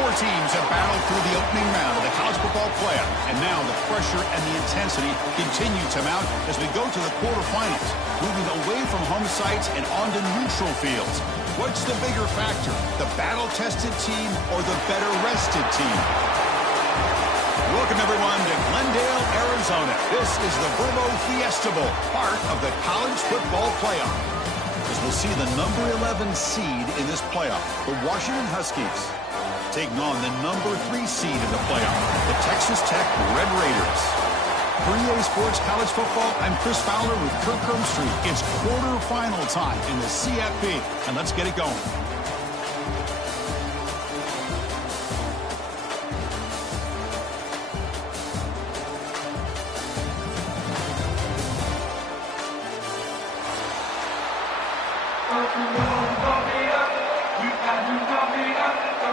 Four teams have battled through the opening round of the college football playoff, and now the pressure and the intensity continue to mount as we go to the quarterfinals, moving away from home sites and onto neutral fields. What's the bigger factor, the battle-tested team or the better-rested team? Welcome, everyone, to Glendale, Arizona. This is the Verbo Fiesta Bowl, part of the college football playoff. As we'll see the number 11 seed in this playoff, the Washington Huskies, taking on the number 3 seed in the playoff, the Texas Tech Red Raiders. For EA Sports College Football, I'm Chris Fowler with Kirk Herbstreit. It's quarterfinal time in the CFP, and let's get it going.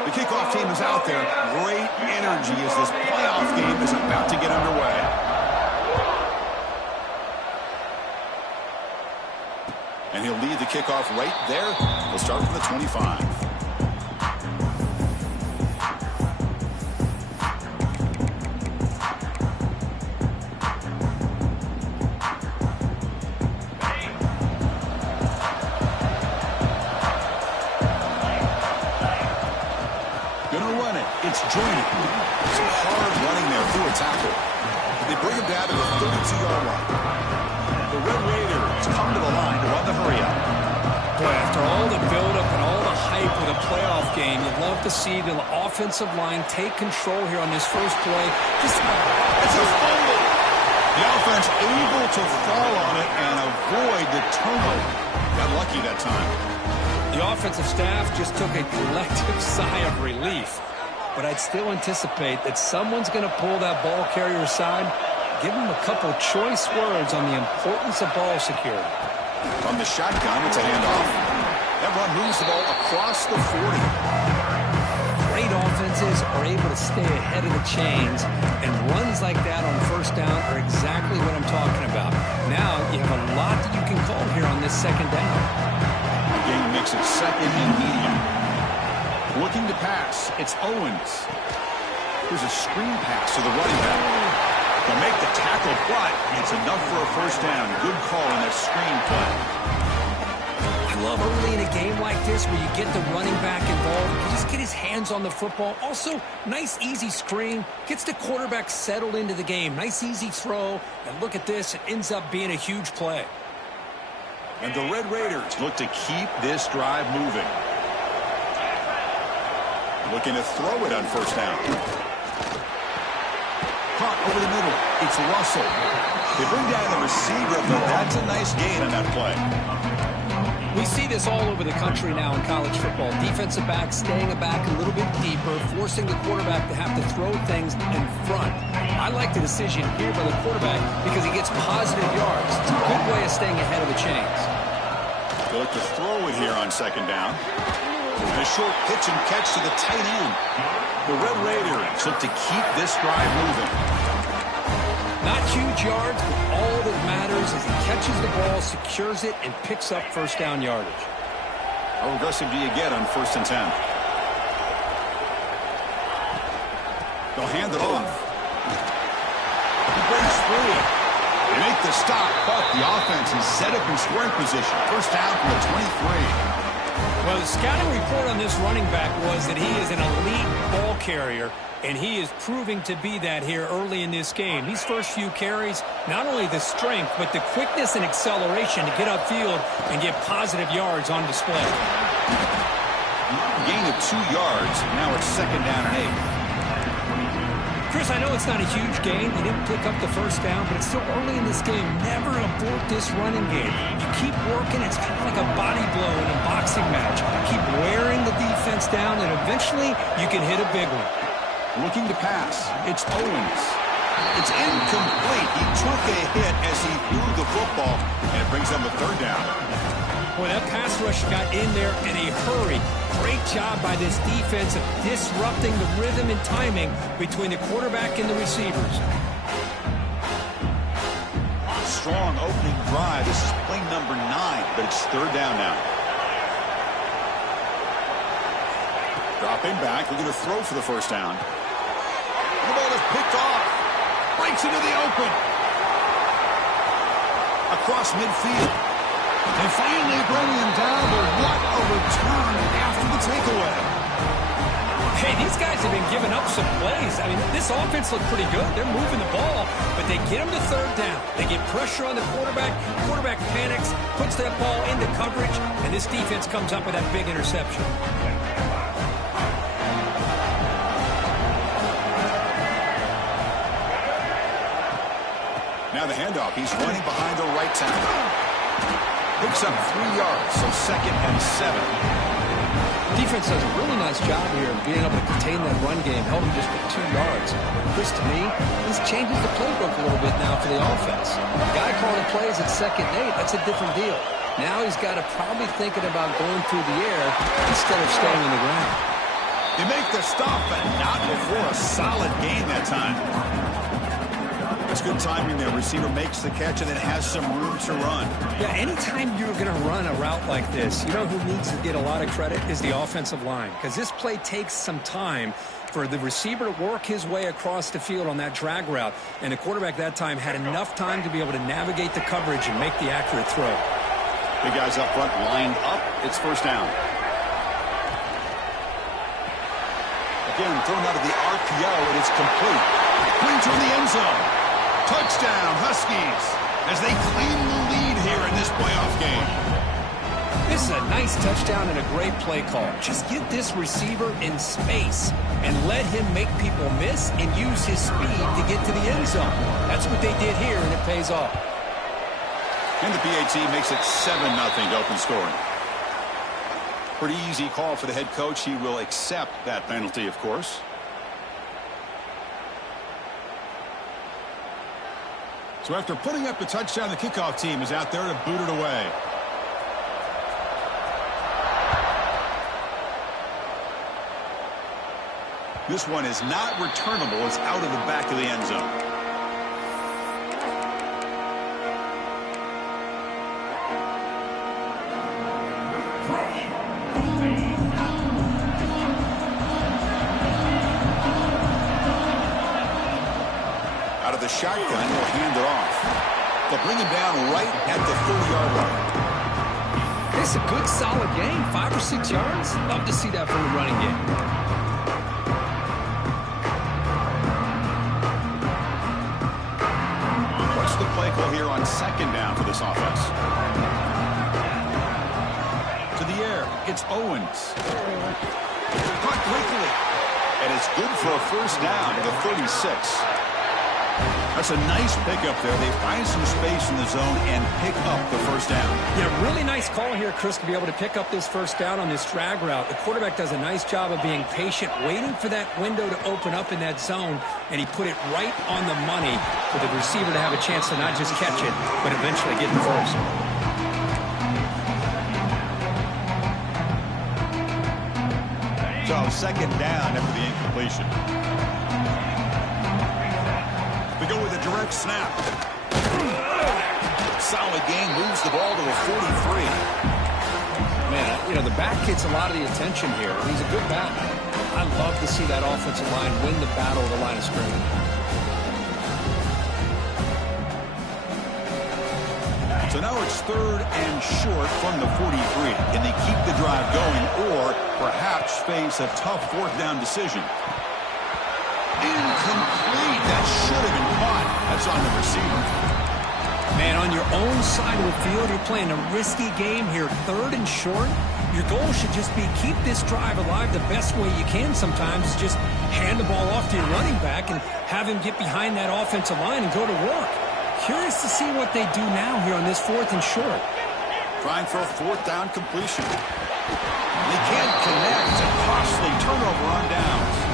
The kickoff team is out there. Great energy as this playoff game is about to get underway. And he'll lead the kickoff right there. He'll start from the 25. It's joining. Some hard running there through a tackle. They bring him down to the 32-yard line. The Red Raiders come to the line to run the hurry-up. Boy, after all the build-up and all the hype with a playoff game, you'd love to see the offensive line take control here on this first play. It's a fumble. The offense able to fall on it and avoid the turnover. Got lucky that time. The offensive staff just took a collective sigh of relief. But I'd still anticipate that someone's going to pull that ball carrier aside, give him a couple choice words on the importance of ball security. From the shotgun, it's a handoff. That run moves the ball across the 40. Great offenses are able to stay ahead of the chains, and runs like that on first down are exactly what I'm talking about. Now you have a lot that you can call here on this second down. The game makes it second and medium. Looking to pass, it's Owens. Here's a screen pass to the running back. They'll make the tackle, but it's enough for a first down. Good call on that screen play. I love early in a game like this where you get the running back involved. You just get his hands on the football. Also, nice, easy screen. Gets the quarterback settled into the game. Nice, easy throw. And look at this. It ends up being a huge play. And the Red Raiders look to keep this drive moving. Looking to throw it on first down. Caught over the middle. It's Russell. They bring down the receiver, but that's a nice gain on that play. We see this all over the country now in college football. Defensive backs staying back a little bit deeper, forcing the quarterback to have to throw things in front. I like the decision here by the quarterback because he gets positive yards. It's a good way of staying ahead of the chains. They look to throw it here on second down. And a short pitch and catch to the tight end. The Red Raiders look to keep this drive moving. Not huge yards, but all that matters is he catches the ball, secures it, and picks up first down yardage. How aggressive do you get on 1st and 10? They'll hand it off. He breaks free. They make the stop, but the offense is set up in scoring position. First down from the 23. Well, the scouting report on this running back was that he is an elite ball carrier, and he is proving to be that here early in this game. These first few carries, not only the strength, but the quickness and acceleration to get upfield and get positive yards on display. Gain of 2 yards. Now it's second down and 8. Chris, I know it's not a huge gain. They didn't pick up the first down, but it's still early in this game. Never abort this running game. You keep working. It's kind of like a body blow in a boxing match. Keep wearing the defense down, and eventually you can hit a big one. Looking to pass. It's Owens. It's incomplete. He took a hit as he threw the football, and it brings them a third down. Boy, that pass rush got in there in a hurry. Great job by this defense of disrupting the rhythm and timing between the quarterback and the receivers. Strong opening drive. This is play number 9, but it's third down now. Dropping back, looking to throw for the first down. The ball is picked off. Breaks into the open. Across midfield. They finally bring him down, but what a return after the takeaway. Hey, these guys have been giving up some plays. I mean, this offense looked pretty good. They're moving the ball, but they get him to third down. They get pressure on the quarterback. Quarterback panics, puts that ball into coverage, and this defense comes up with that big interception. Now the handoff. He's running behind the right tackle. Picks up 3 yards, so 2nd and 7. Defense does a really nice job here of being able to contain that run game, held him just for 2 yards. Chris, to me, this changes the playbook a little bit now for the offense. The guy calling plays at 2nd and 8, that's a different deal. Now he's got to probably thinking about going through the air instead of staying on the ground. They make the stop, but not before a solid gain that time. That's good timing there. Receiver makes the catch and then has some room to run. Yeah, anytime you're going to run a route like this, you know who needs to get a lot of credit is the offensive line, because this play takes some time for the receiver to work his way across the field on that drag route, and the quarterback that time had enough time to be able to navigate the coverage and make the accurate throw. Big guys up front lined up. It's first down. Again, thrown out of the RPO, and it's complete. Brings in the end zone. Touchdown, Huskies, as they claim the lead here in this playoff game. This is a nice touchdown and a great play call. Just get this receiver in space and let him make people miss and use his speed to get to the end zone. That's what they did here, and it pays off. And the PAT makes it 7-0 to open scoring. Pretty easy call for the head coach. He will accept that penalty, of course. So after putting up the touchdown, the kickoff team is out there to boot it away. This one is not returnable. It's out of the back of the end zone. Out of the shotgun, he'll hand it off. They'll bring him down right at the 30-yard line. It's a good, solid game. 5 or 6 yards. Love to see that from the running game. What's the play call here on 2nd down for this offense? To the air, it's Owens. Caught quickly. And it's good for a first down to the 36. That's a nice pickup there. They find some space in the zone and pick up the first down. Yeah, really nice call here, Chris, to be able to pick up this first down on this drag route. The quarterback does a nice job of being patient, waiting for that window to open up in that zone, and he put it right on the money for the receiver to have a chance to not just catch it, but eventually get the first. So 2nd down after the incompletion. They go with a direct snap. Solid game, moves the ball to the 43. Man, you know, the back gets a lot of the attention here. He's a good back. I love to see that offensive line win the battle of the line of scrimmage. So now it's 3rd and short from the 43. Can they keep the drive going or perhaps face a tough 4th down decision? Incomplete. That should have been caught. That's on the receiver. Man, on your own side of the field, you're playing a risky game here. 3rd and short. Your goal should just be keep this drive alive the best way you can sometimes. Is just hand the ball off to your running back and have him get behind that offensive line and go to work. Curious to see what they do now here on this 4th and short. Trying for a 4th down completion. They can't connect. It's a costly turnover on downs.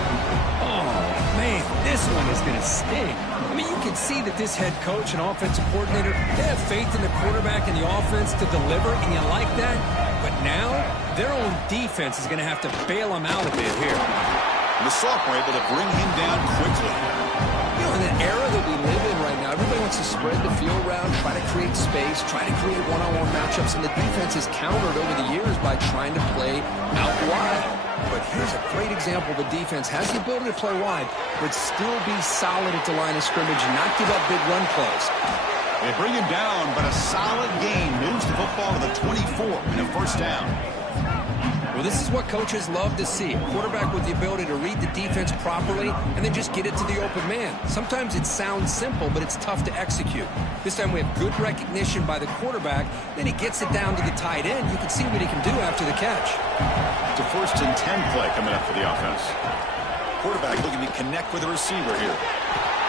Man, this one is going to sting. I mean, you can see that this head coach and offensive coordinator, they have faith in the quarterback and the offense to deliver, and you like that. But now, their own defense is going to have to bail them out a bit here. And the sophomore able to bring him down quickly. You know, in the era that we live in right now, everybody wants wants to spread the field around, try to create space, try to create one-on-one matchups, and the defense has countered over the years by trying to play out wide. But here's a great example. The defense has the ability to play wide, but still be solid at the line of scrimmage and not give up big run plays. They bring him down, but a solid gain moves the football to the 24 and a first down. Well, this is what coaches love to see. A quarterback with the ability to read the defense properly and then just get it to the open man. Sometimes it sounds simple, but it's tough to execute. This time we have good recognition by the quarterback. Then he gets it down to the tight end. You can see what he can do after the catch. It's a 1st and 10 play coming up for the offense. Quarterback looking to connect with the receiver here.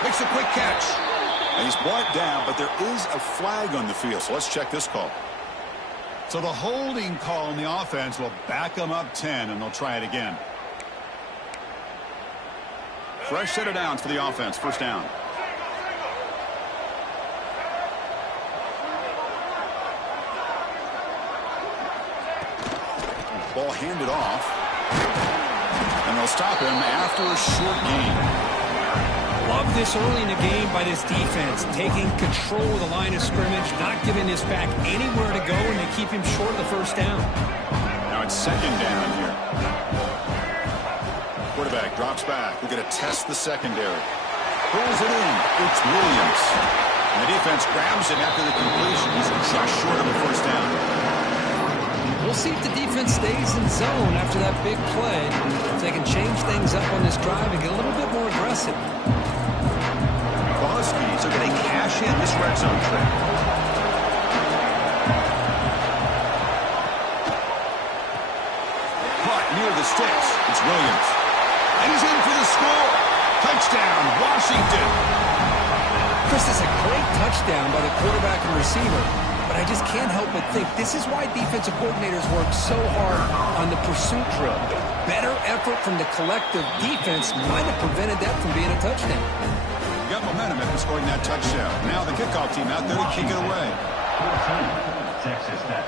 Makes a quick catch. And he's brought down, but there is a flag on the field. So let's check this call. So the holding call on the offense will back them up 10, and they'll try it again. Fresh set of downs for the offense. First down. Ball handed off. And they'll stop him after a short gain. Love this early in the game by this defense, taking control of the line of scrimmage, not giving this back anywhere to go, and they keep him short of the first down. Now it's second down here. Quarterback drops back. We're going to test the secondary. Pulls it in. It's Williams. And the defense grabs him after the completion. He's just short of the first down. We'll see if the defense stays in zone after that big play. If they can change things up on this drive and get a little bit more aggressive. The Huskies are going to cash in this red zone trip. Caught near the sticks. It's Williams. And he's in for the score. Touchdown, Washington. Chris, is a great touchdown by the quarterback and receiver. But I just can't help but think this is why defensive coordinators work so hard on the pursuit drill. Better effort from the collective defense might have prevented that from being a touchdown. You got momentum after scoring that touchdown. Now the kickoff team out there to kick it away. Texas Tech,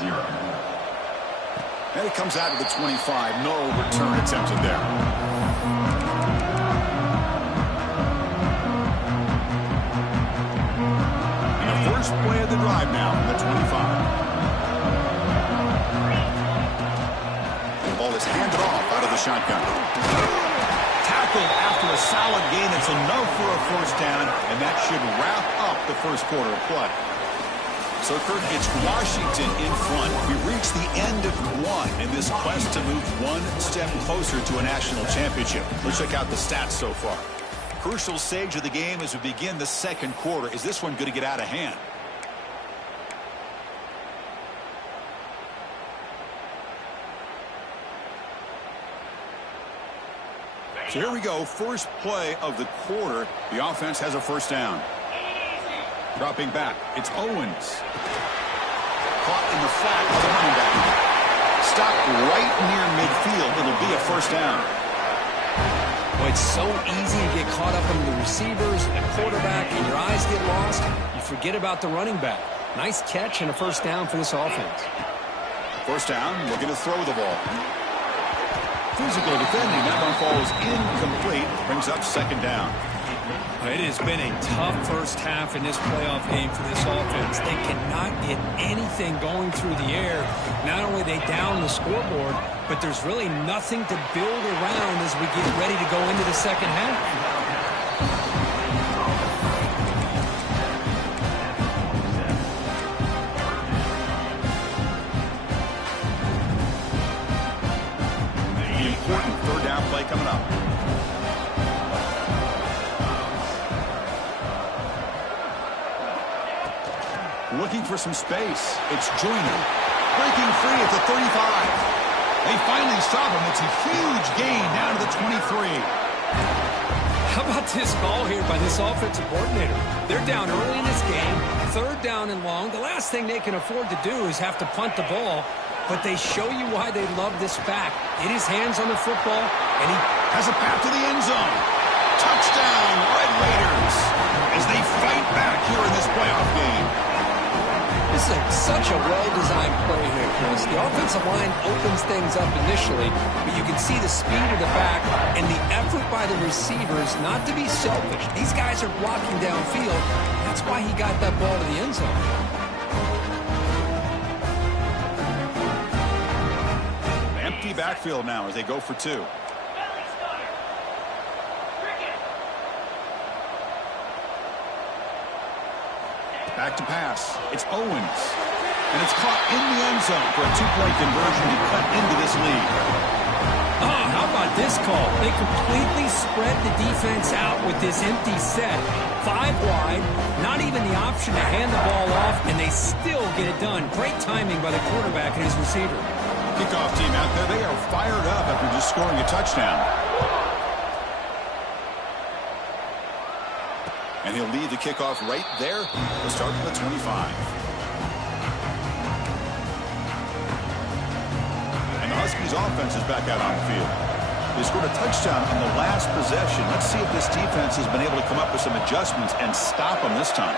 0. And it comes out to the 25. No return attempted there. And the first play of the drive now from the 25. The ball is handed off out of the shotgun. Tackled after a solid gain. It's enough for a first down, and that should wrap up the first quarter of play. So, Kirk, it's Washington in front. We reached the end of one in this quest to move one step closer to a national championship. Let's check out the stats so far. Crucial stage of the game as we begin the second quarter. Is this one going to get out of hand? So here we go. First play of the quarter. The offense has a first down. Dropping back. It's Owens. Caught in the flat by the running back. Stopped right near midfield. It'll be a first down. Well, it's so easy to get caught up in the receivers and the quarterback, and your eyes get lost. You forget about the running back. Nice catch and a first down for this offense. First down, looking to throw the ball. Physical defending. That one falls incomplete. Brings up second down. It has been a tough first half in this playoff game for this offense. They cannot get anything going through the air. Not only are they down the scoreboard, but there's really nothing to build around as we get ready to go into the second half. The important third down play coming up. Looking for some space. It's Joyner. Breaking free at the 35. They finally stop him. It's a huge gain down to the 23. How about this call here by this offensive coordinator? They're down early in this game, third down and long. The last thing they can afford to do is have to punt the ball, but they show you why they love this back. Get his hands on the football, and he has a path to the end zone. Touchdown, Red Raiders, as they fight back here in this playoff game. This is such a well-designed play here, Chris. The offensive line opens things up initially, but you can see the speed of the back and the effort by the receivers not to be selfish. These guys are blocking downfield. That's why he got that ball to the end zone. Empty backfield now as they go for two. Back to pass. It's Owens. And it's caught in the end zone for a two-point conversion to cut into this lead. Oh, how about this call? They completely spread the defense out with this empty set. 5 wide, not even the option to hand the ball off, and they still get it done. Great timing by the quarterback and his receiver. Kickoff team out there, they are fired up after just scoring a touchdown. And he'll lead the kickoff right there. We'll start from the 25. And the Huskies offense is back out on the field. They scored a touchdown on the last possession. Let's see if this defense has been able to come up with some adjustments and stop them this time.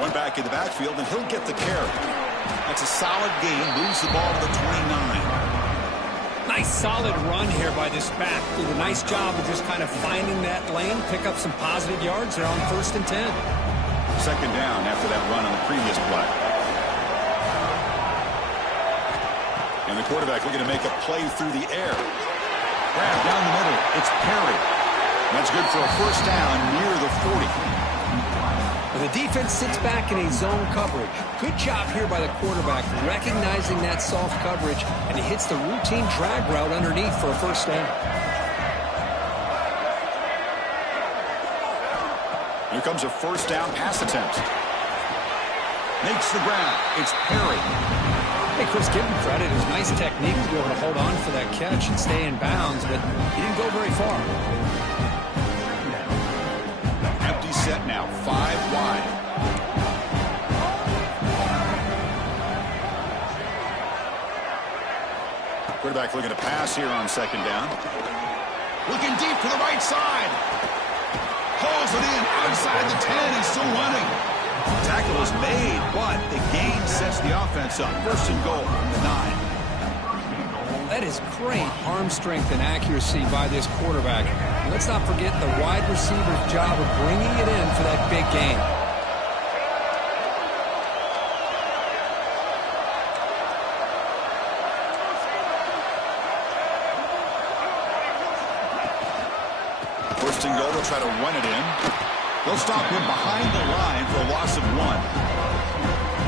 One back in the backfield, and he'll get the carry. That's a solid gain. Moves the ball to the 29. Nice solid run here by this back. Did a nice job of just kind of finding that lane, pick up some positive yards there on 1st and 10. Second down after that run on the previous play. And the quarterback looking to make a play through the air. Grab down the middle. It's Perry. That's good for a first down near the 40. The defense sits back in a zone coverage. Good job here by the quarterback, recognizing that soft coverage, and he hits the routine drag route underneath for a first down. Here comes a first down pass attempt. Makes the grab. It's Perry. Hey, Chris, give him credit. It was nice technique to be able to hold on for that catch and stay in bounds, but he didn't go very far. Empty set now, 5 wide. Quarterback looking to pass here on second down. Looking deep to the right side. Hauls it in outside the 10. He's still running. Tackle is made, but the gain sets the offense up. First and goal from the 9. That is great arm strength and accuracy by this quarterback. And let's not forget the wide receiver's job of bringing it in for that big gain. First and goal, they'll try to run it in. They'll stop him behind the line for a loss of 1.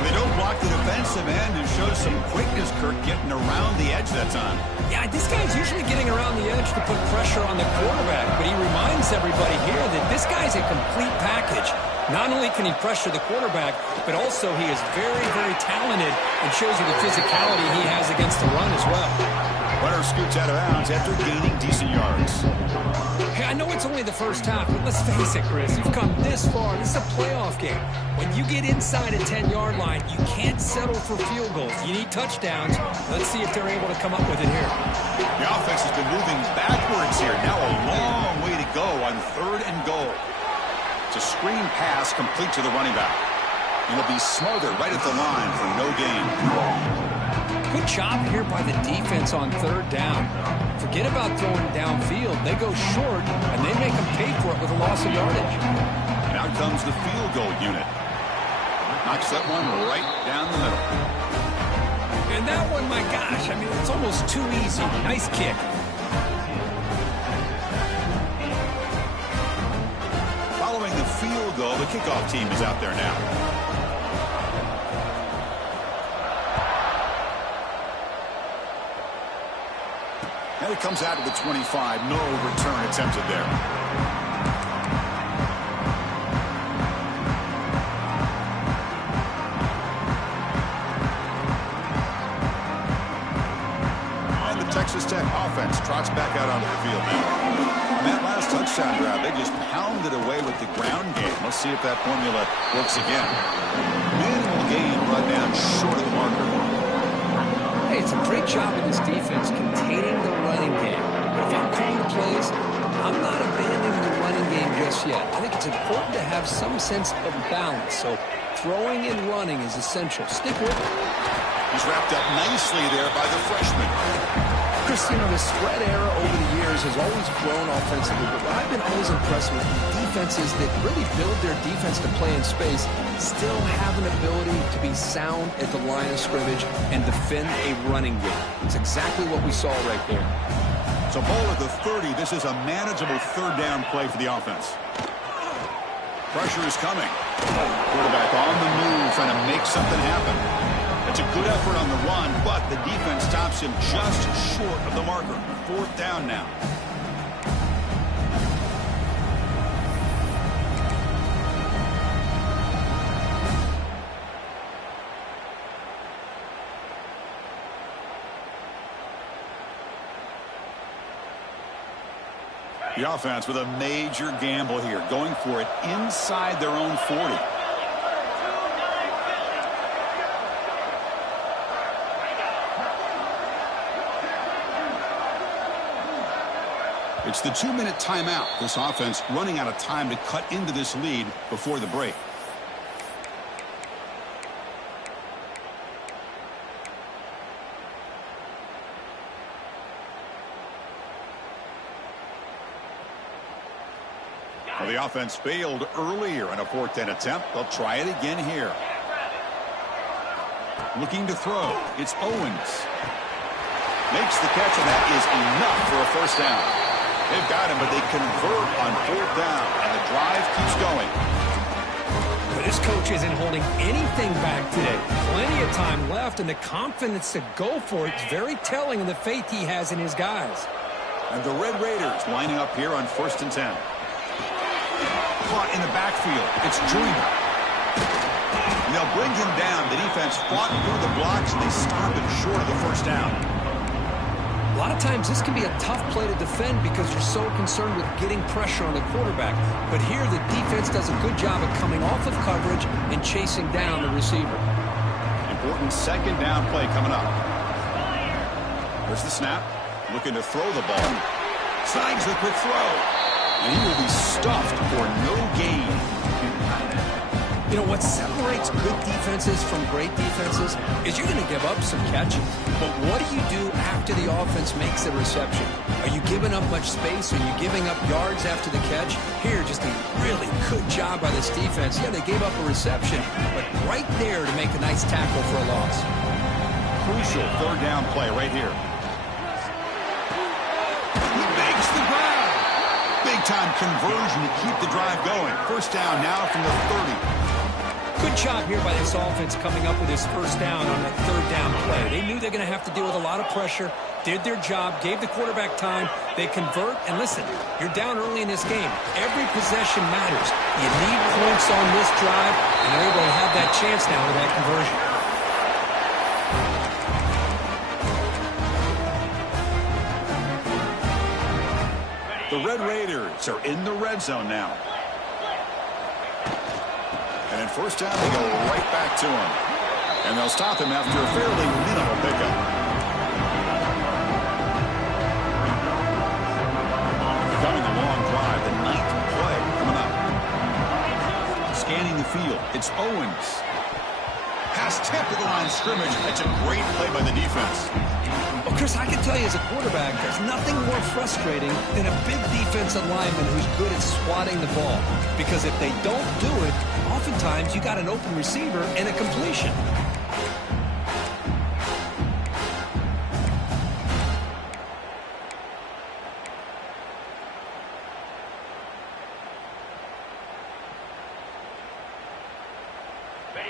They don't block the defensive end and show some quickness, Kirk, getting around the edge that time. Yeah, this guy's usually getting around the edge to put pressure on the quarterback, but he reminds everybody here that this guy's a complete package. Not only can he pressure the quarterback, but also he is very, very talented and shows you the physicality he has against the run as well. Runner scoots out of bounds after gaining decent yards. Hey, I know it's only the first half, but let's face it, Chris. You've come this far. This is a playoff game. When you get inside a 10-yard line, you can't settle for field goals. You need touchdowns. Let's see if they're able to come up with it here. The offense has been moving backwards here. Now a long way to go on 3rd and goal. It's a screen pass complete to the running back. It'll be smothered right at the line for no gain. Good job here by the defense on 3rd down. Forget about throwing downfield. They go short, and they make them pay for it with a loss of yardage. And out comes the field goal unit. Knocks that one right down the middle. And that one, my gosh, I mean, it's almost too easy. Nice kick. Following the field goal, the kickoff team is out there now. And it comes out to the 25. No return attempted there. And the Texas Tech offense trots back out onto the field now. On that last touchdown drive, they just pounded away with the ground game. Let's see if that formula works again. Minimal gain brought down short of the marker. Hey, it's a great job of this defense containing the running game. If I'm calling the plays, I'm not abandoning the running game just yet. I think it's important to have some sense of balance. So Throwing and running is essential. Stick with it. He's wrapped up nicely there by the freshman. Chris, you know, the spread era over the years has always grown offensively, but what I've been always impressed with defenses that really build their defense to play in space still have an ability to be sound at the line of scrimmage and defend a running game. It's exactly what we saw right there. So ball at the 30. This is a manageable third down play for the offense. Pressure is coming. Quarterback on the move, trying to make something happen. It's a good effort on the run, but the defense stops him just short of the marker. Fourth down now. The offense with a major gamble here, going for it inside their own 40. It's the 2-minute timeout. This offense running out of time to cut into this lead before the break. Well, the offense failed earlier in a 4th down attempt. They'll try it again here. Looking to throw. It's Owens. Makes the catch, and that is enough for a first down. They've got him, but they convert on 4th down, and the drive keeps going. But this coach isn't holding anything back today. Plenty of time left, and the confidence to go for it is very telling of the faith he has in his guys. And the Red Raiders lining up here on 1st and 10. Caught in the backfield. It's Junior. And they'll bring him down. The defense fought through the blocks, and they stop him short of the first down. A lot of times this can be a tough play to defend because you're so concerned with getting pressure on the quarterback. But here the defense does a good job of coming off of coverage and chasing down the receiver. Important 2nd down play coming up. There's the snap. Looking to throw the ball. Slides the quick throw. And he will be stuffed for no gain. You know, what separates good defenses from great defenses is you're going to give up some catches. But what do you do after the offense makes the reception? Are you giving up much space? Are you giving up yards after the catch? Here, just a really good job by this defense. Yeah, they gave up a reception, but right there to make a nice tackle for a loss. Crucial 3rd down play right here. He makes the grab. Big-time conversion to keep the drive going. First down now from the 30. Good job here by this offense coming up with his first down on that 3rd down play. They knew they're going to have to deal with a lot of pressure, did their job, gave the quarterback time. They convert, and listen, you're down early in this game. Every possession matters. You need points on this drive, and they're able to have that chance now with that conversion. The Red Raiders are in the red zone now. And in first down, they go right back to him. And they'll stop him after a fairly minimal pickup. Becoming a long drive, the 9th play coming up. Scanning the field, it's Owens. Pass tipped at the line of scrimmage. That's a great play by the defense. Well, Chris, I can tell you as a quarterback, there's nothing more frustrating than a big defensive lineman who's good at swatting the ball. Because if they don't do it, oftentimes you got an open receiver and a completion.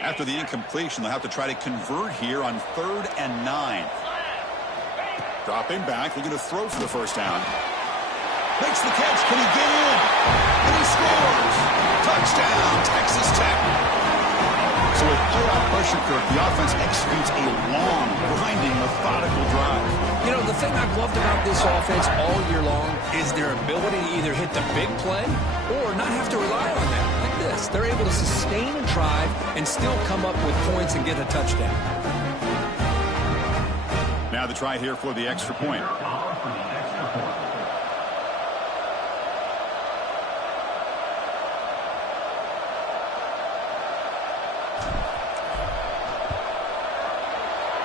After the incompletion, they'll have to try to convert here on 3rd and 9. Dropping back, looking to throw for the first down. Makes the catch. Can he get in? And he scores. Touchdown, Texas Tech. So with playoff pressure, Kirk, the offense executes a long, grinding, methodical drive. You know, the thing I've loved about this offense all year long is their ability to either hit the big play or not have to rely on that. Like this, they're able to sustain a drive and still come up with points and get a touchdown. Now the try here for the extra point.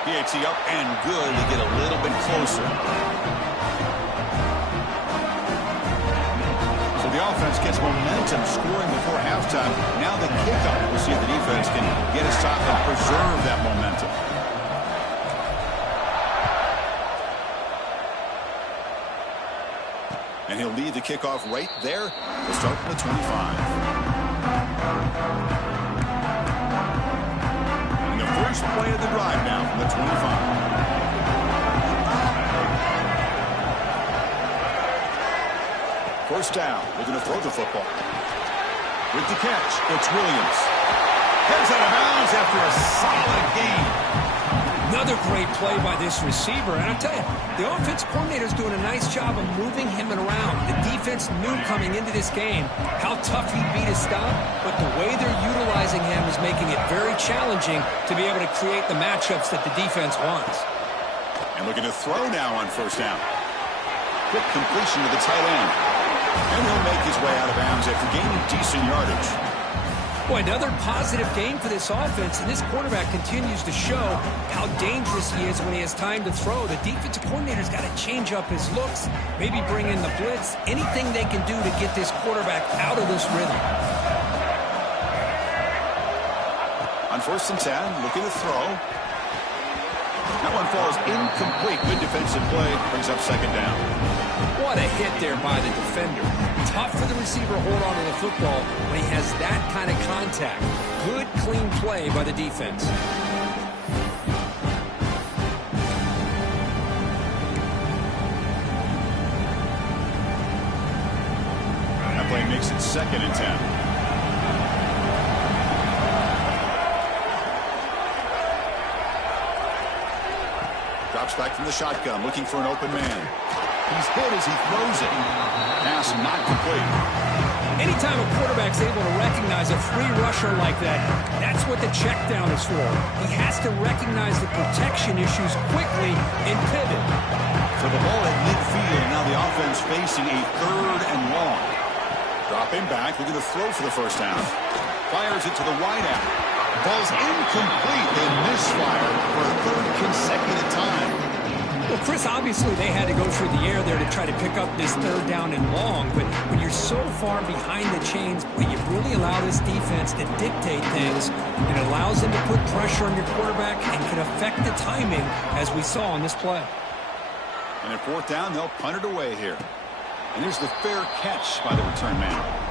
PAT up and good to get a little bit closer. So the offense gets momentum scoring before halftime. Now the kickoff. We'll see if the defense can get a stop and preserve that momentum. And he'll lead the kickoff right there to start from the 25. And the first play of the drive now from the 25. First down, looking to throw the football. With the catch, it's Williams. Heads out of bounds after a solid gain. Another great play by this receiver. And I'll tell you, the offense coordinator's doing a nice job of moving him around. The defense knew coming into this game how tough he'd be to stop, but the way they're utilizing him is making it very challenging to be able to create the matchups that the defense wants. And looking to throw now on first down. Quick completion to the tight end. And he'll make his way out of bounds after gaining decent yardage. Boy, another positive game for this offense, and this quarterback continues to show how dangerous he is when he has time to throw. The defensive coordinator's got to change up his looks, maybe bring in the blitz, anything they can do to get this quarterback out of this rhythm. On 1st and 10, looking to throw. That one falls incomplete. Good defensive play, brings up second down. What a hit there by the defender. Tough for the receiver to hold on to the football when he has that kind of contact. Good, clean play by the defense. That play makes it 2nd and 10. Drops back from the shotgun, looking for an open man. He's hit as he throws it. Pass not complete. Anytime a quarterback's able to recognize a free rusher like that, that's what the check down is for. He has to recognize the protection issues quickly and pivot. So the ball at midfield, now the offense facing a 3rd and long. Dropping back, looking to throw for the first down. Fires it to the wide out. Ball's incomplete. They misfire for a 3rd consecutive time. Well, Chris, obviously they had to go through the air there to try to pick up this 3rd down and long, but when you're so far behind the chains, but you really allow this defense to dictate things, it allows them to put pressure on your quarterback and can affect the timing, as we saw on this play. And at 4th down, they'll punt it away here. And here's the fair catch by the return man.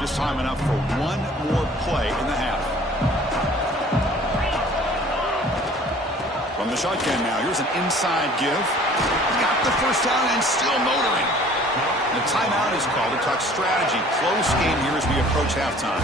Just time enough for one more play in the half. From the shotgun now, here's an inside give. Got the first down and still motoring. The timeout is called to talk strategy. Close game here as we approach halftime.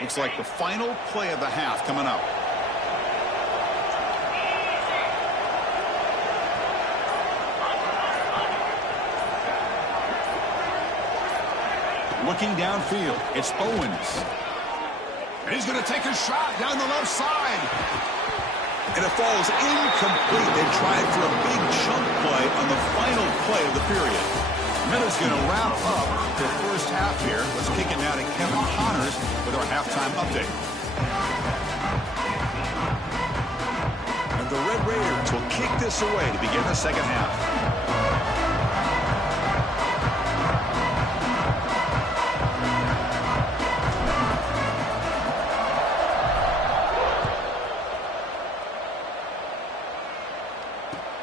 Looks like the final play of the half coming up. Looking downfield, it's Owens. And he's going to take a shot down the left side. And it falls incomplete. They tried for a big chunk play on the final play of the period. Miller's going to wrap up the first half here. Let's kick it now to Kevin Connors with our halftime update. And the Red Raiders will kick this away to begin the second half.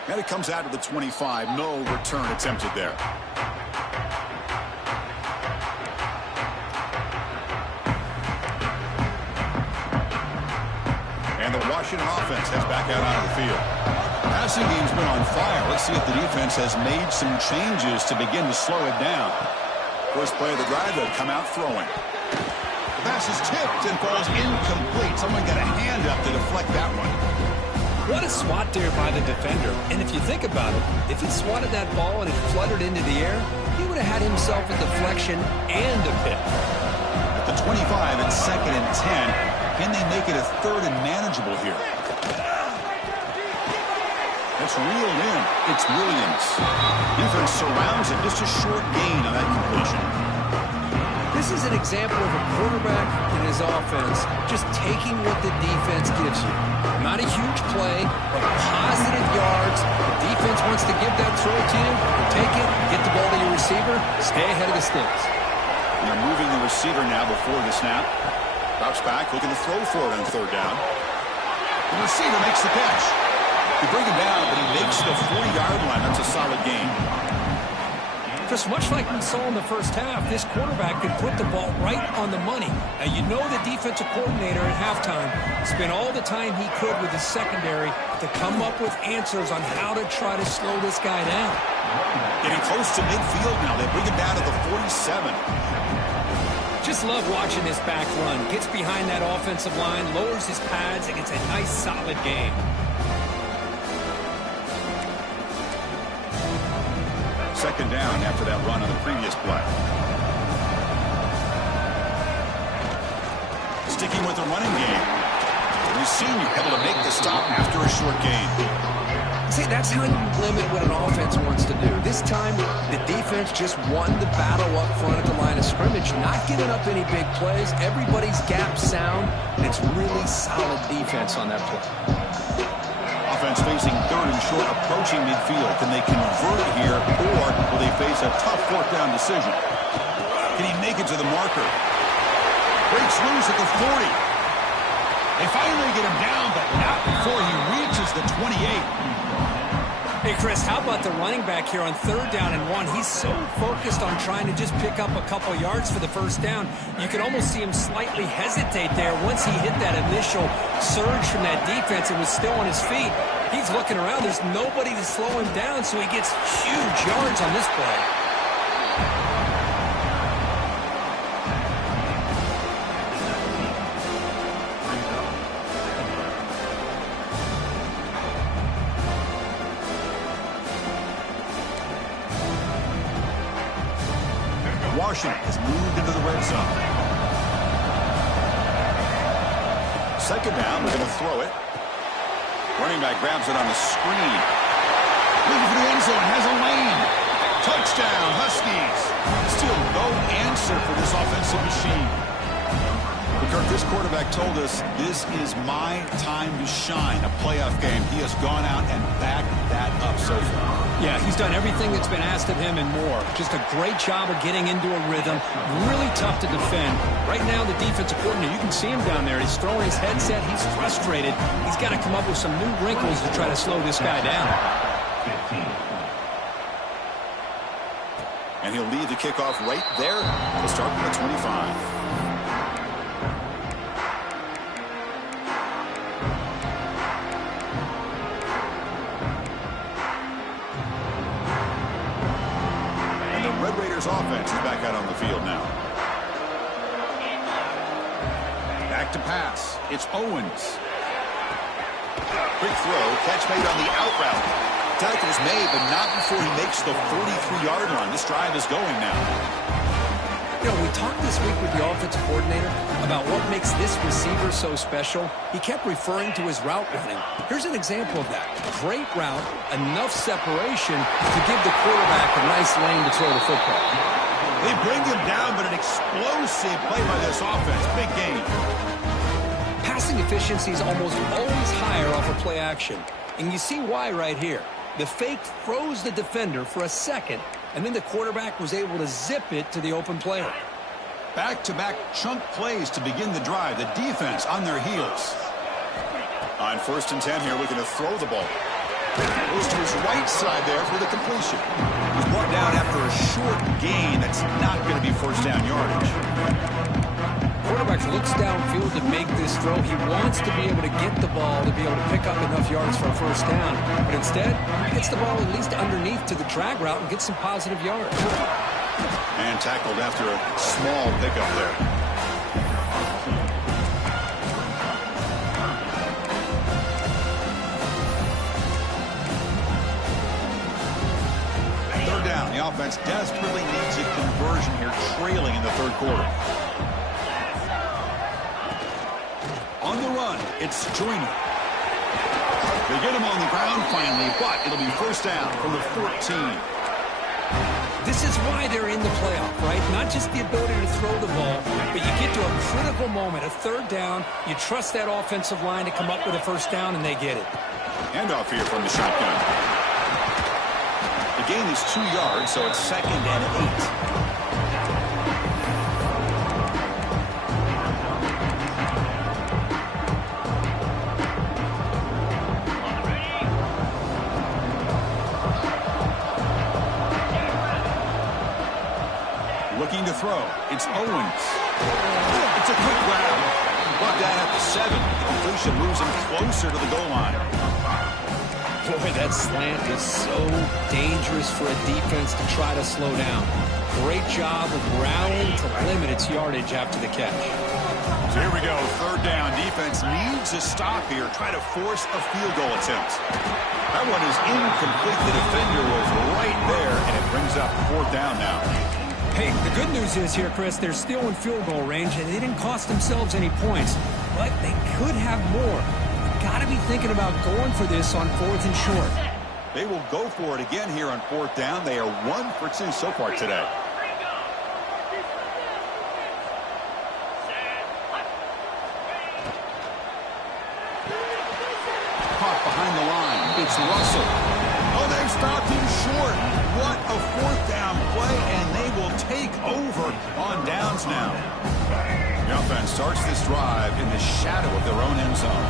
And it comes out to the 25. No return attempted there. And the Washington offense heads back out onto the field. Passing game's been on fire. Let's see if the defense has made some changes to begin to slow it down. First play of the drive, they'll come out throwing. The pass is tipped and falls incomplete. Someone got a hand up to deflect that one. What a swat there by the defender. And if you think about it, if he swatted that ball and it fluttered into the air, he would have had himself a deflection and a pick. At the 25, it's 2nd and 10. Can they make it a 3rd and manageable here? That's reeled in. It's Williams. Defense surrounds him. Just a short gain on that completion. This is an example of a quarterback and his offense just taking what the defense gives you. Not a huge play, but positive yards. The defense wants to give that throw to you. Take it, get the ball to your receiver, stay ahead of the sticks. They're moving the receiver now before the snap. Drops back, looking to throw for it on 3rd down. The receiver makes the catch. They bring him down, but he makes the 40-yard line. That's a solid gain. Just much like we saw in the first half, this quarterback could put the ball right on the money. Now, you know the defensive coordinator at halftime spent all the time he could with his secondary to come up with answers on how to try to slow this guy down. Getting close to midfield now. They bring him down to the 47. Just love watching this back run. Gets behind that offensive line, lowers his pads, and gets a nice solid gain. Second down after that run on the previous play. Sticking with the running game. The senior able to make the stop after a short gain. See, that's how you limit what an offense wants to do. This time, the defense just won the battle up front at the line of scrimmage, not giving up any big plays. Everybody's gap sound, and it's really solid defense on that play. Offense facing 3rd and short, approaching midfield. Can they convert here, or will they face a tough 4th down decision? Can he make it to the marker? Breaks loose at the 40. They finally get him down, but not before he reaches the 28. Hey, Chris, how about the running back here on 3rd down and 1? He's so focused on trying to just pick up a couple yards for the first down. You can almost see him slightly hesitate there once he hit that initial surge from that defense and was still on his feet. He's looking around. There's nobody to slow him down, so he gets huge yards on this play. Washington has moved into the red zone. Second down, we're going to throw it. Running back grabs it on the screen. Looking for the end zone, has a lane. Touchdown, Huskies. Still no answer for this offensive machine. Kirk, this quarterback told us this is my time to shine, a playoff game. He has gone out and backed that up so far. Yeah, he's done everything that's been asked of him and more. Just a great job of getting into a rhythm. Really tough to defend. Right now, the defensive coordinator, you can see him down there. He's throwing his headset. He's frustrated. He's got to come up with some new wrinkles to try to slow this guy down. 15. And he'll lead the kickoff right there to start with the 25. Offense is back out on the field now. Back to pass. It's Owens. Quick throw. Catch made on the out route. Tackle's made, but not before he makes the 43-yard line. This drive is going now. You know, we talked this week with the offensive coordinator about what makes this receiver so special. He kept referring to his route running. Here's an example of that. Great route, enough separation to give the quarterback a nice lane to throw the football. They bring him down, but an explosive play by this offense. Big gain. Passing efficiency is almost always higher off of play action. And you see why right here. The fake froze the defender for a second, and then the quarterback was able to zip it to the open player. Back-to-back chunk plays to begin the drive. The defense on their heels. On 1st and 10 here, looking to throw the ball. Goes to his right side there for the completion. He's brought down after a short gain. That's not going to be 1st down yardage. Quarterback looks downfield to make this throw. He wants to be able to get the ball to be able to pick up enough yards for a 1st down. But instead, he gets the ball at least underneath to the drag route and gets some positive yards. And tackled after a small pickup there. Third down. The offense desperately needs a conversion here, trailing in the third quarter. On the run, it's Joyner. They get him on the ground finally, but it'll be first down from the 14. This is why they're in the playoff, right? Not just the ability to throw the ball, but you get to a critical moment, a third down. You trust that offensive line to come up with a first down, and they get it. Handoff here from the shotgun. The gain is 2 yards, so it's 2nd and 8. Looking to throw. It's Owens. It's a quick grab. Brought down at the 7. The completion moves him closer to the goal line. Boy, that slant is so dangerous for a defense to try to slow down. Great job of rallying to limit its yardage after the catch. So here we go. Third down. Defense needs a stop here. Try to force a field goal attempt. That one is incomplete. The defender was right there, and it brings up 4th down now. Hey, the good news is here, Chris, they're still in field goal range, and they didn't cost themselves any points, but they could have more. You've got to be thinking about going for this on 4th and short. They will go for it again here on 4th down. They are 1 for 2 so far today. Caught behind the line. It's Russell. Oh, they've stopped him short. What a 4th down play, and they will take over on downs now. The offense starts this drive in the shadow of their own end zone.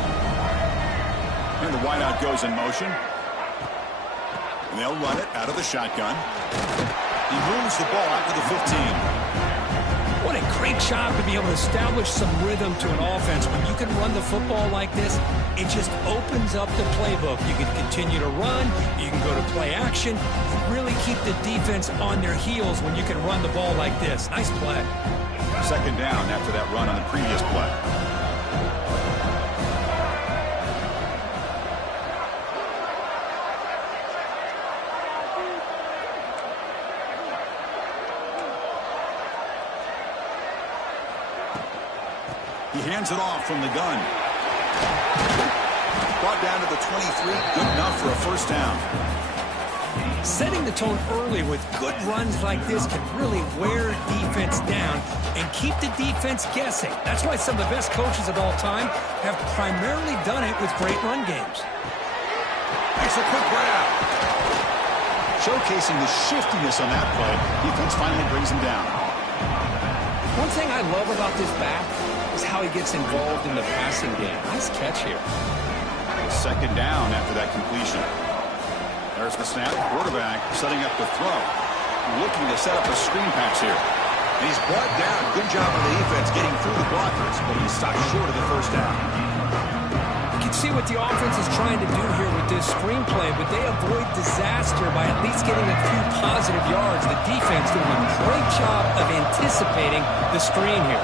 And the wideout goes in motion. And they'll run it out of the shotgun. He moves the ball out to the 15. What a great job to be able to establish some rhythm to an offense. When you can run the football like this, it just opens up the playbook. You can continue to run. You can go to play action. You really keep the defense on their heels when you can run the ball like this. Nice play. 2nd down after that run on the previous play. He hands it off from the gun. Brought down to the 23. Good enough for a first down. Setting the tone early with good runs like this can really wear defense down and keep the defense guessing. That's why some of the best coaches of all time have primarily done it with great run games. It's a quick grab. Showcasing the shiftiness on that play. Defense finally brings him down. One thing I love about this back is how he gets involved in the passing game. Nice catch here. 2nd down after that completion. There's the snap. Quarterback setting up the throw. Looking to set up a screen pass here. And he's brought down. Good job of the defense getting through the blockers, but he's stopped short of the first down. You can see what the offense is trying to do here with this screen play, but they avoid disaster by at least getting a few positive yards. The defense doing a great job of anticipating the screen here.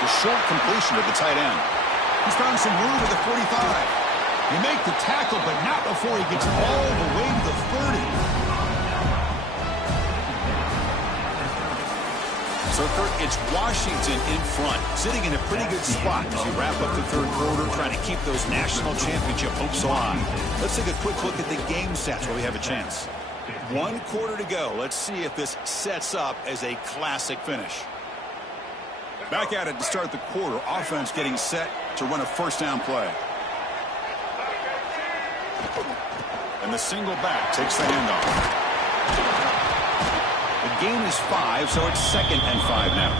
The short completion of the tight end. He's found some room at the 45. You make the tackle, but not before he gets all the way to the 30. So, Kurt, it's Washington in front, sitting in a pretty good spot as you wrap up the third quarter, trying to keep those national championship hopes alive. Let's take a quick look at the game stats while we have a chance. 1 quarter to go. Let's see if this sets up as a classic finish. Back at it to start the quarter. Offense getting set to run a first down play. And the single back takes the handoff. The gain is 5, so it's 2nd and 5 now.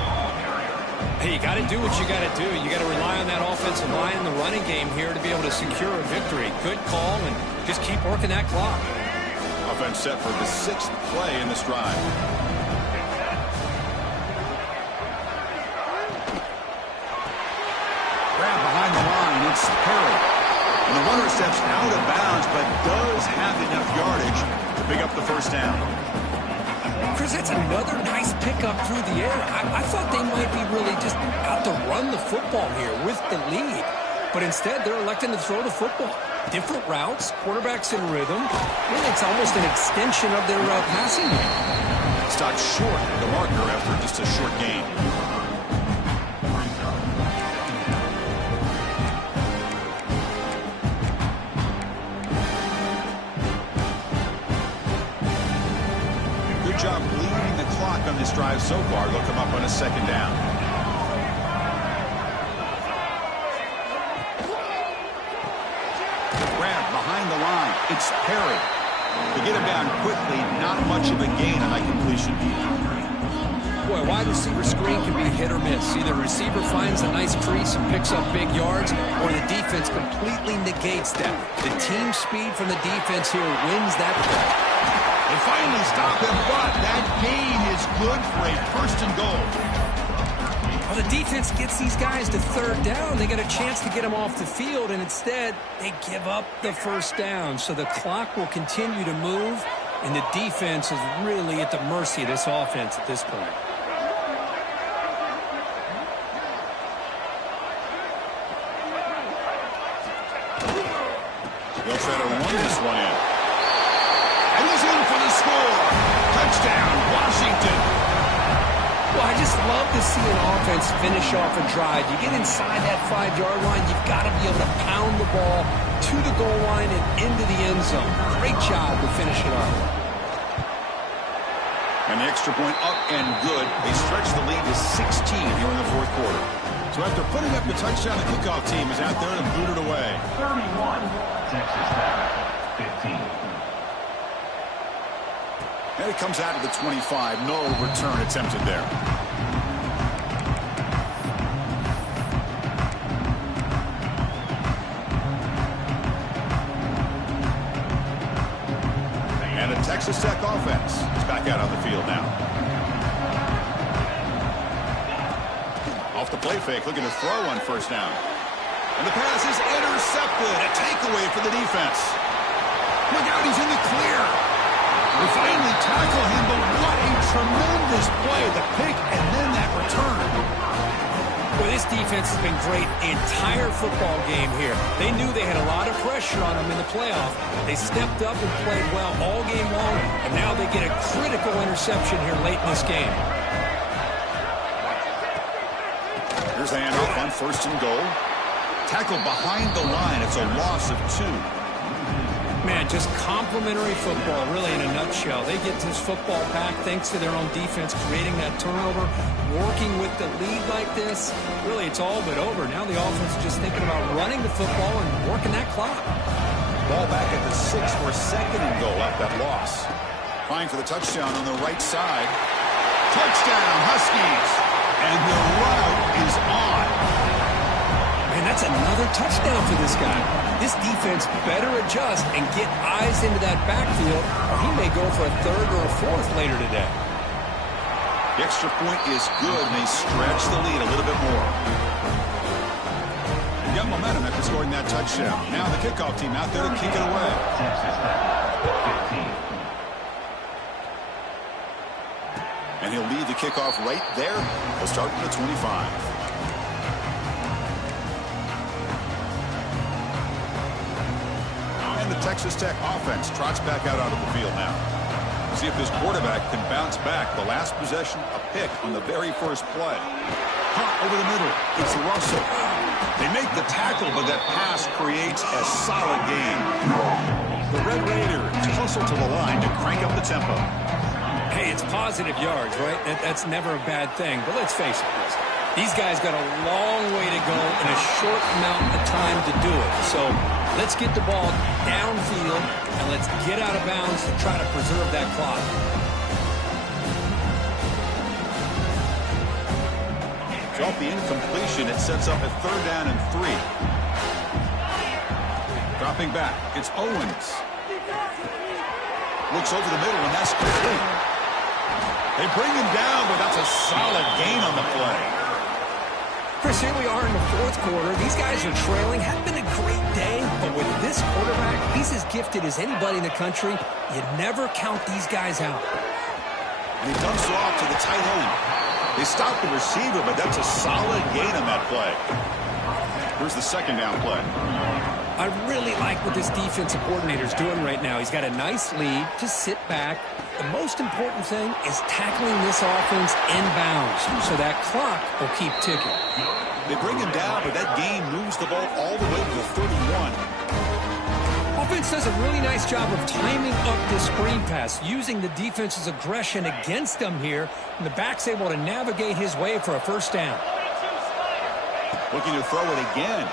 Hey, you got to do what you got to do. You got to rely on that offensive line in the running game here to be able to secure a victory. Good call, and just keep working that clock. Offense set for the 6th play in this drive. Grab behind the line. It's Perry. And the runner steps out of bounds, but does have enough yardage to pick up the first down. Chris, that's another nice pickup through the air. I thought they might be really just out to run the football here with the lead. But instead, they're electing to throw the football. Different routes, quarterbacks in rhythm. Really, it's almost an extension of their passing game. Stopped short of the marker after just a short gain. Good job bleeding the clock on this drive so far. They'll come up on a second down. Grab behind the line. It's Perry. To get him down quickly, not much of a gain on that completion. Boy, wide receiver screen can be hit or miss. Either receiver finds a nice crease and picks up big yards, or the defense completely negates that. The team speed from the defense here wins that play. They finally stop him, but that gain is good for a first and goal. Well, the defense gets these guys to third down. They got a chance to get them off the field, and instead they give up the first down. So the clock will continue to move, and the defense is really at the mercy of this offense at this point. They'll try to run this one in. And he's in for the score. Touchdown, Washington. Well, I just love to see an offense finish off a drive. You get inside that 5-yard line, you've got to be able to pound the ball to the goal line and into the end zone. Great job to finish it off. And the extra point up and good. They stretch the lead to 16 here in the fourth quarter. So after putting up the touchdown, the kickoff team is out there to boot it away. 31, Texas Tech, 15. And it comes out to the 25. No return attempted there. And a Texas Tech offense is back out on the field now. Off the play fake, looking to throw on first down. And the pass is intercepted. A takeaway for the defense. Look out, he's in the clear. They finally tackle him, but what a tremendous play. The pick and then that return. Well, this defense has been great the entire football game here. They knew they had a lot of pressure on them in the playoff. They stepped up and played well all game long, and now they get a critical interception here late in this game. Here's the handoff on first and goal. Tackled behind the line. It's a loss of 2. Man, just complimentary football, really, in a nutshell. They get this football back thanks to their own defense, creating that turnover, working with the lead like this. Really, it's all but over. Now the offense is just thinking about running the football and working that clock. Ball back at the 6 for second and goal after that loss. Trying for the touchdown on the right side. Touchdown, Huskies! And the route is on. Man, that's another touchdown for this guy. This defense better adjust and get eyes into that backfield, or he may go for a third or a fourth later today. The extra point is good, and they stretch the lead a little bit more. They got momentum after scoring that touchdown. Now the kickoff team out there to kick it away. Texas Tech, 15. And he'll lead the kickoff right there. He'll start from the 25. The Texas Tech offense trots back out onto the field now. See if this quarterback can bounce back. The last possession, a pick on the very first play. Hot over the middle. It's Russell. They make the tackle, but that pass creates a solid gain. The Red Raiders hustle to the line to crank up the tempo. Hey, it's positive yards, right? That's never a bad thing. But let's face it, Chris. These guys got a long way to go in a short amount of time to do it. So let's get the ball downfield, and let's get out of bounds to try to preserve that clock. Off the incompletion, it sets up a 3rd down and 3. Dropping back, it's Owens. Looks over the middle, and that's complete. They bring him down, but that's a solid gain on the play. Chris, here we are in the fourth quarter. These guys are trailing. Had been a great day, but with this quarterback, he's as gifted as anybody in the country. You never count these guys out. And he dumps it off to the tight end. They stopped the receiver, but that's a solid gain on that play. Here's the second down play. I really like what this defensive coordinator is doing right now. He's got a nice lead. Just sit back. The most important thing is tackling this offense inbounds so that clock will keep ticking. They bring him down, but that gain moves the ball all the way to the 31. Offense does a really nice job of timing up this screen pass, using the defense's aggression against them here, and the back's able to navigate his way for a first down. Looking to throw it again.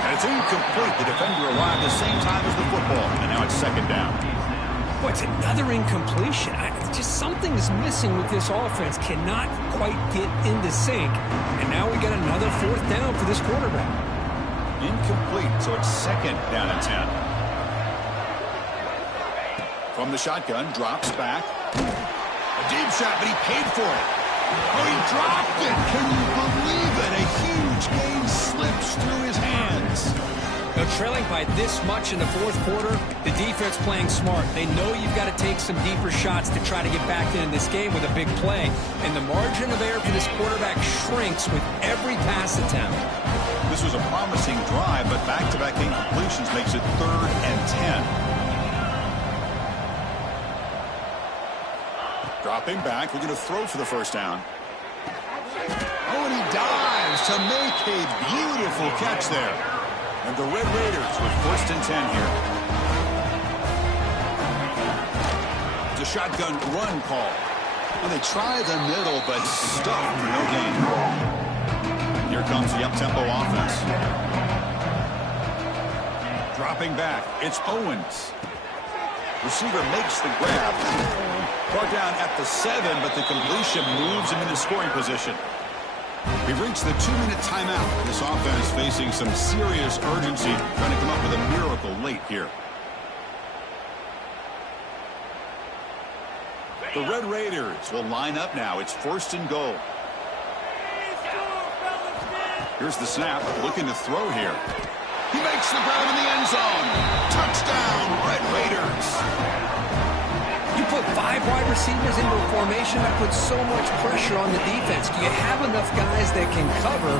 And it's incomplete. The defender arrived the same time as the football, and now it's second down. Boy, it's another incompletion. Just something is missing with this offense. Cannot quite get into sync. And now we got another fourth down for this quarterback. Incomplete, so it's second down and 10. From the shotgun, drops back. A deep shot, but he paid for it. Oh, he dropped it. Can you believe it? A huge gain slips through his hands. Now, trailing by this much in the fourth quarter, the defense playing smart. They know you've got to take some deeper shots to try to get back in this game with a big play. And the margin of error for this quarterback shrinks with every pass attempt. This was a promising drive, but back-to-back incompletions makes it 3rd and 10. Dropping back, we're going to throw for the first down. Oh, and he dives to make a beautiful catch there. And the Red Raiders with 1st and 10 here. It's a shotgun run call. Well, they try the middle, but stuffed for no gain. Here comes the up-tempo offense. Dropping back, it's Owens. Receiver makes the grab. Brought down at the 7, but the completion moves him into scoring position. We've reached the 2-minute timeout. This offense facing some serious urgency, trying to come up with a miracle late here. The Red Raiders will line up now. It's 1st and goal. Here's the snap, looking to throw here. He makes the grab in the end zone. Touchdown, Red Raiders. You put 5 wide receivers into a formation that puts so much pressure on the defense. Do you have enough guys that can cover?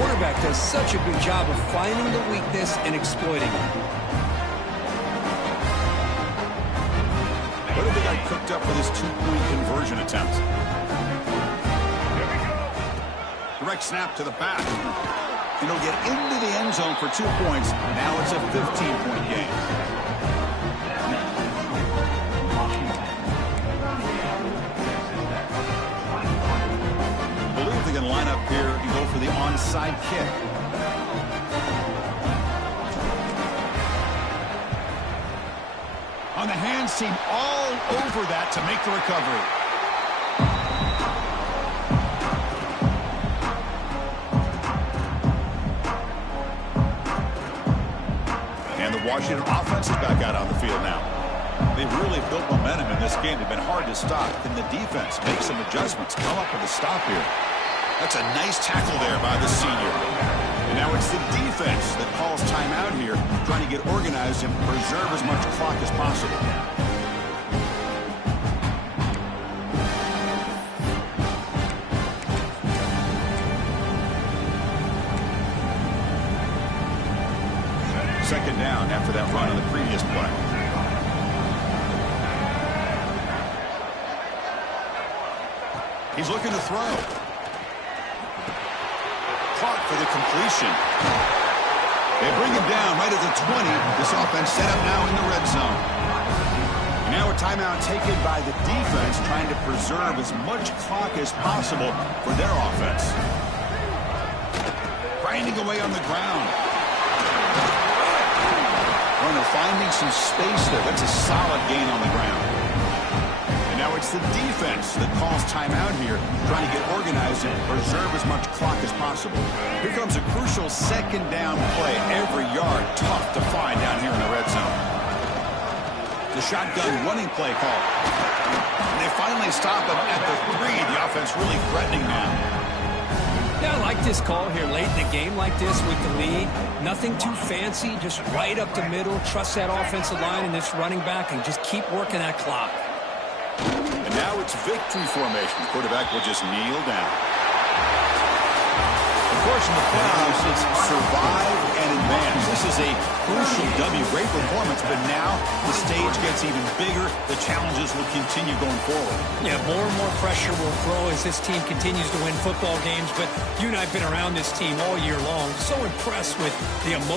Quarterback does such a good job of finding the weakness and exploiting it. What have they got cooked up for this 2-point conversion attempt? Direct snap to the back. And he'll get into the end zone for 2 points. Now it's a 15-point game. I believe they can line up here and go for the onside kick. On the hands team, all over that to make the recovery. And the Washington offense is back out on the field now. They've really built momentum in this game. They've been hard to stop. Can the defense make some adjustments? Come up with a stop here. That's a nice tackle there by the senior. And now it's the defense that calls timeout here, trying to get organized and preserve as much clock as possible. Second down after that run on the previous play. He's looking to throw. Caught for the completion. They bring him down right at the 20. This offense set up now in the red zone. And now a timeout taken by the defense, trying to preserve as much clock as possible for their offense. Grinding away on the ground. Runner finding some space there. That's a solid gain on the ground. And now it's the defense that calls timeout here, trying to get organized and preserve as much clock as possible. Here comes a crucial second down play. Every yard tough to find down here in the red zone. The shotgun running play call. And they finally stop him at the 3. The offense really threatening now. Yeah, I like this call here late in the game like this with the lead. Nothing too fancy, just right up the middle. Trust that offensive line and this running back and just keep working that clock. And now it's victory formation. The quarterback will just kneel down. Of course, in the playoffs, it's survive and advance. This is a crucial W. Great performance, but now the stage gets even bigger. The challenges will continue going forward. Yeah, more and more pressure will grow as this team continues to win football games. But you and I have been around this team all year long. So impressed with the emotion.